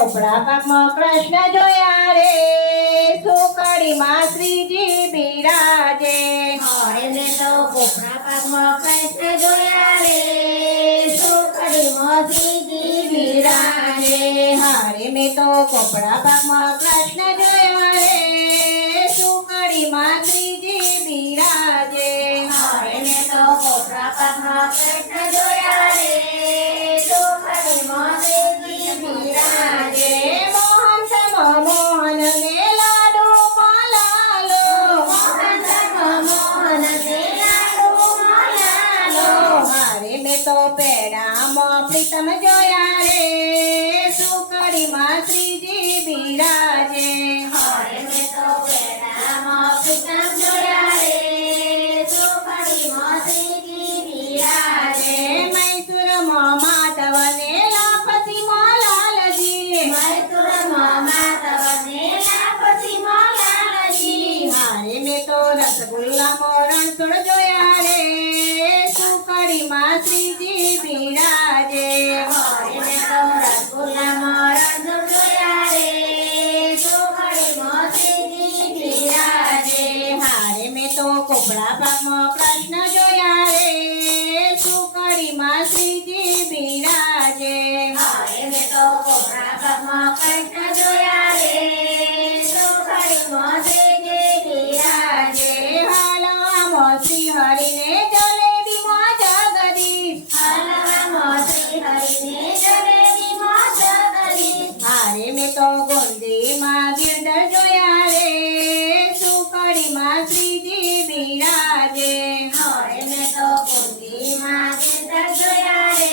કોપડા પાકમાં કૃષ્ણ જોયા રે સુકડીમાં શ્રીજી બિરાજે. હરે મેં તો કોપડા પાકમાં કૃષ્ણ જોયા રે સુકડીમાં શ્રીજી બિરાજે. હારે મેં તો કોપડા પાકમાં કૃષ્ણ જોયા રે સુકડીમાં શ્રીજી બિરાજે. હરે મેં તો કોપડા પાકમાં કૃષ્ણ જોયા રે સુકડીમાં શ્રીજી બિરાજે. મોહન સમ મોહન ને લાડુ મલાલો. મોહન સમ મોહન ને લાડુ મલાલો. હારે મેં તો પેડામાં પ્રીતમ જોયા રે સુકડીમાં શ્રીજી બિરાજે. હરે મેં તો પેડામાં પ્રીતમ જોયા રે સુકડીમાં શ્રીજી બિરાજે. મૈસુરમાં માધવને લાપસીમાં લાલજી. મૈસૂરમાં માધવને લાપસીમાં લાલજી. હારે મેં તો રસગુલ્લામાં રણછોડ જોયા રે સુકડીમાં શ્રીજી બિરાજે. હરે મેં તો રસગુલ્લામાં રણછોડ જોયા રે સુકડીમાં શ્રીજી બિરાજે. હારે મેં તો કોપડા પાકમાં કૃષ્ણ જોયા રે સુકડીમાં શ્રીજી બિરાજે. હરે મેં તો કોપડા પાકમાં કૃષ્ણ જોયા રે સુકડીમાં શ્રીજી બિરાજે. હાલવામાં શ્રી હરિને જલેબીમાં જગદીશ. હાલવામાં શ્રી હરિને જલેબીમાં જગદીશ. હારે મેં તો ગોંદીમાં ગિરધર જોયા રે સુકડીમાં શ્રીજી બિરાજે. હરે મેં તો કુંડીમાં ગિરધર જોયા રે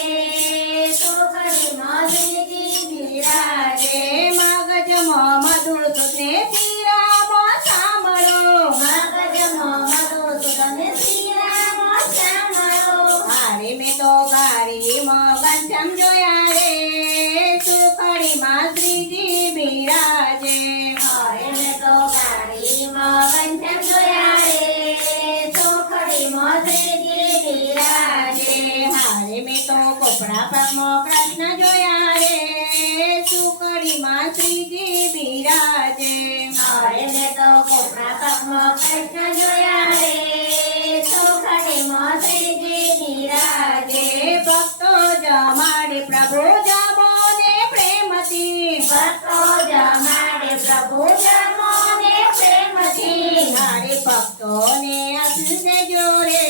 સુકડીમાં શ્રીજી બિરાજે. મગજમાં મધુર સુતને શિરામાં સાંભળો. મગજમાં મધુસૂદન શ્રીરામ શ્યામળો. હારે મેં તો ગારીમાં ઘનશ્યામ જોયા રે સુકડીમાં શ્રીજી બિરાજે. હરે મેં તો ગાડીમાં ઘનશ્યામ જોયા રે સુકડીમાં શ્રીજી બિરાજે. હારે મેં તો કોપડા પાકમાં કૃષ્ણ જોયા રે સુકડીમાં શ્રીજી બિરાજે. હરે મેં તો કોપડા પાકમાં કૃષ્ણ જોયા રે સુકડીમાં શ્રીજી બિરાજે. ભક્તો જમાડે પ્રભુ જમોને પ્રેમથી. ભક્તો જમાડે પ્રભુ જમોને પ્રેમથી. હારે ભક્તોને આશીષ દેજો રે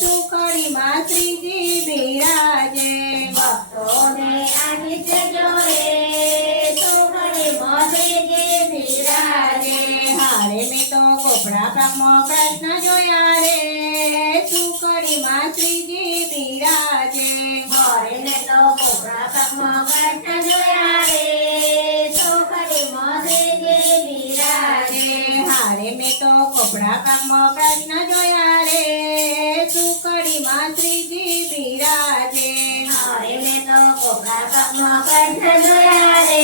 સુકડીમાં શ્રીજી બિરાજે. ભક્તોને આશીષ દેજો રે સુકડીમાં શ્રીજી બિરાજે. હારે મેં તો કોપડા પાકમાં કૃષ્ણ જોયા રે સુકડીમાં શ્રીજી બિરાજે. હરે મેં તો કોપડા પાકમાં કૃષ્ણ જોયા રે સુકડીમાં શ્રીજી બિરાજે. હારે મેં તો કોપડા પાકમાં કૃષ્ણ જોયા રે સુકડીમાં શ્રીજી બિરાજે. હરે મેં તો કોપડા પાકમાં કૃષ્ણ જોયા રે